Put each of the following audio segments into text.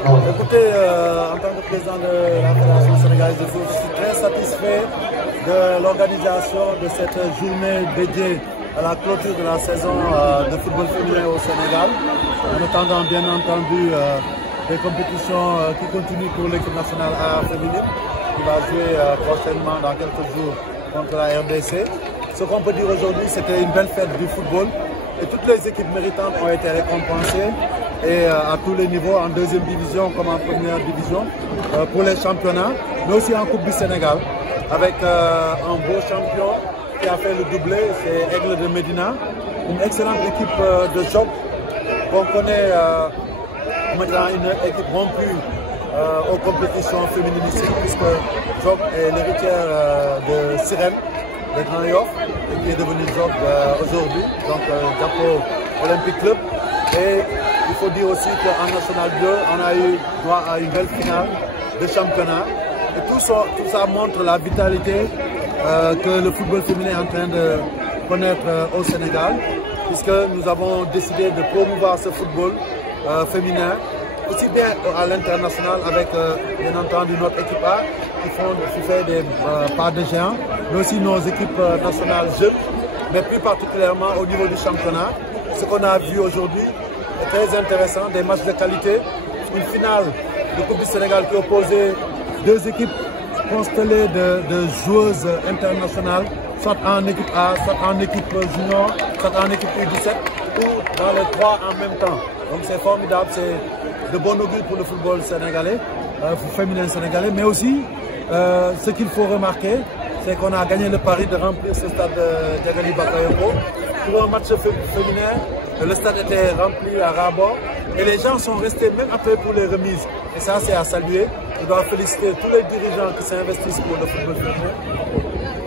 Écoutez, en tant que président de la Fédération sénégalaise de foot, je suis très satisfait de l'organisation de cette journée dédiée à la clôture de la saison de football féminin au Sénégal, en attendant bien entendu des compétitions qui continuent pour l'équipe nationale A féminine, qui va jouer prochainement dans quelques jours contre la RDC. Ce qu'on peut dire aujourd'hui, c'était une belle fête du football et toutes les équipes méritantes ont été récompensées et à tous les niveaux, en deuxième division comme en première division, pour les championnats, mais aussi en Coupe du Sénégal, avec un beau champion qui a fait le doublé, c'est Aigle de Médina, une excellente équipe de choc qu'on connaît maintenant, une équipe rompue aux compétitions féminines ici, puisque Job est l'héritière de Sirène, de Grand Yoff, qui est devenu Job aujourd'hui, donc Drapeau Olympique Club. Et il faut dire aussi qu'en National 2, on a eu droit à une belle finale de championnat. Et tout ça montre la vitalité que le football féminin est en train de connaître au Sénégal, puisque nous avons décidé de promouvoir ce football féminin, aussi bien à l'international avec bien entendu notre équipe A qui fait des pas de géants, mais aussi nos équipes nationales jeunes, mais plus particulièrement au niveau du championnat. Ce qu'on a vu aujourd'hui est très intéressant, des matchs de qualité, une finale de Coupe du Sénégal qui opposait deux équipes constellées de joueuses internationales, soit en équipe A, soit en équipe junior, soit en équipe U17, ou dans les trois en même temps. Donc c'est formidable, c'est de bon augure pour le football sénégalais, féminin sénégalais, mais aussi ce qu'il faut remarquer, c'est qu'on a gagné le pari de remplir ce stade de Diagali Bakayoko. Pour un match féminin, le stade était rempli à ras-bord et les gens sont restés même après pour les remises. Et ça, c'est à saluer. Je dois féliciter tous les dirigeants qui s'investissent pour le football féminin.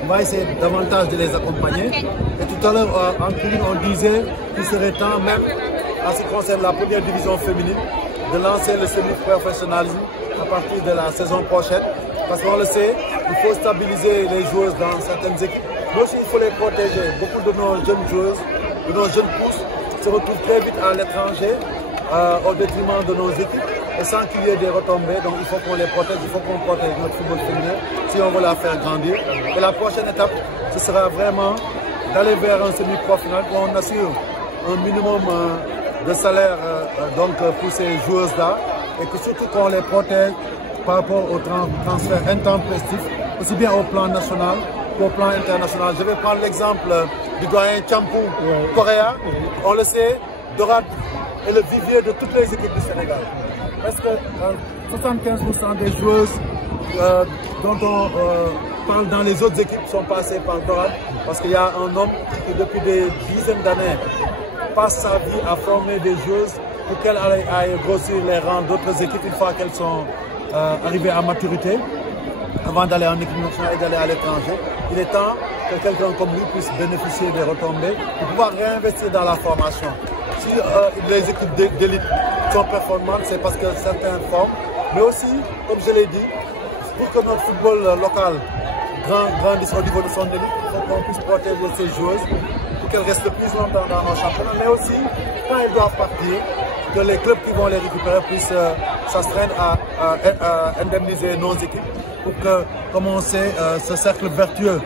On va essayer davantage de les accompagner. Et tout à l'heure, en tribune, on disait qu'il serait temps, même en ce qui concerne la première division féminine, de lancer le semi-professionnalisme à partir de la saison prochaine. Parce qu'on le sait, il faut stabiliser les joueuses dans certaines équipes, mais aussi il faut les protéger. Beaucoup de nos jeunes joueuses, de nos jeunes pousses se retrouvent très vite à l'étranger au détriment de nos équipes et sans qu'il y ait des retombées. Donc il faut qu'on les protège, il faut qu'on protège notre football féminin si on veut la faire grandir. Et la prochaine étape, ce sera vraiment d'aller vers un semi-professionnel où on assure un minimum de salaire donc pour ces joueuses-là et que surtout qu'on les protège par rapport au transfert intempestif, aussi bien au plan national qu'au plan international. Je vais prendre l'exemple du doyen Champou Correa. On le sait, Dorad est le vivier de toutes les équipes du Sénégal. Parce que 75% des joueuses dont on parle dans les autres équipes sont passées par Dorad. Parce qu'il y a un homme qui depuis des dizaines d'années passe sa vie à former des joueuses pour qu'elles aillent grossir les rangs d'autres équipes une fois qu'elles sont arriver à maturité avant d'aller en équipe nationale et d'aller à l'étranger. Il est temps que quelqu'un comme lui puisse bénéficier des retombées pour pouvoir réinvestir dans la formation. Si les équipes d'élite sont performantes, c'est parce que certains forment, mais aussi, comme je l'ai dit, pour que notre football local grandisse au niveau de son élite, il faut qu'on puisse protéger ces joueuses pour qu'elles restent plus longtemps dans nos championnats, mais aussi, quand elles doivent partir, que les clubs qui vont les récupérer puissent s'astreindre à indemniser nos équipes pour que, comme on sait, ce cercle vertueux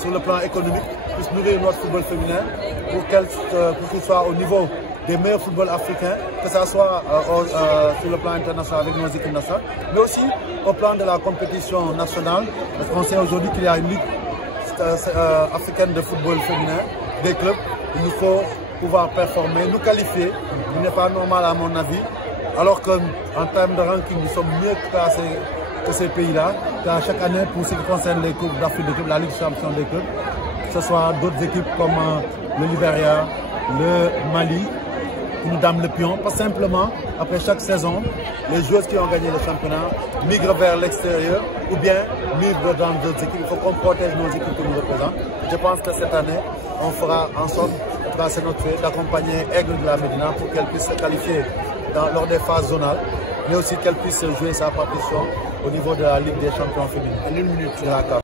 sur le plan économique puisse nourrir notre football féminin pour qu'il soit au niveau des meilleurs footballs africains, que ce soit sur le plan international avec nos équipes nationales, mais aussi au plan de la compétition nationale, parce qu'on sait aujourd'hui qu'il y a une ligue africaine de football féminin, des clubs. Il nous faut pouvoir performer, nous qualifier, il n'est pas normal à mon avis, alors qu'en termes de ranking, nous sommes mieux classés que ces pays-là, car chaque année, pour ce qui concerne les coupes d'Afrique des clubs, la Ligue champion des clubs, que ce soit d'autres équipes comme le Libéria, le Mali, qui nous donnent le pion, pas simplement, après chaque saison, les joueuses qui ont gagné le championnat migrent vers l'extérieur ou bien migrent dans d'autres équipes. Il faut qu'on protège nos équipes qui nous représentent. Je pense que cette année, on fera en sorte, c'est notre fait, d'accompagner Aigle de la Médina pour qu'elle puisse se qualifier lors des phases zonales, mais aussi qu'elle puisse jouer sa partition au niveau de la Ligue des champions féminines. En une minute, c'est la CAF.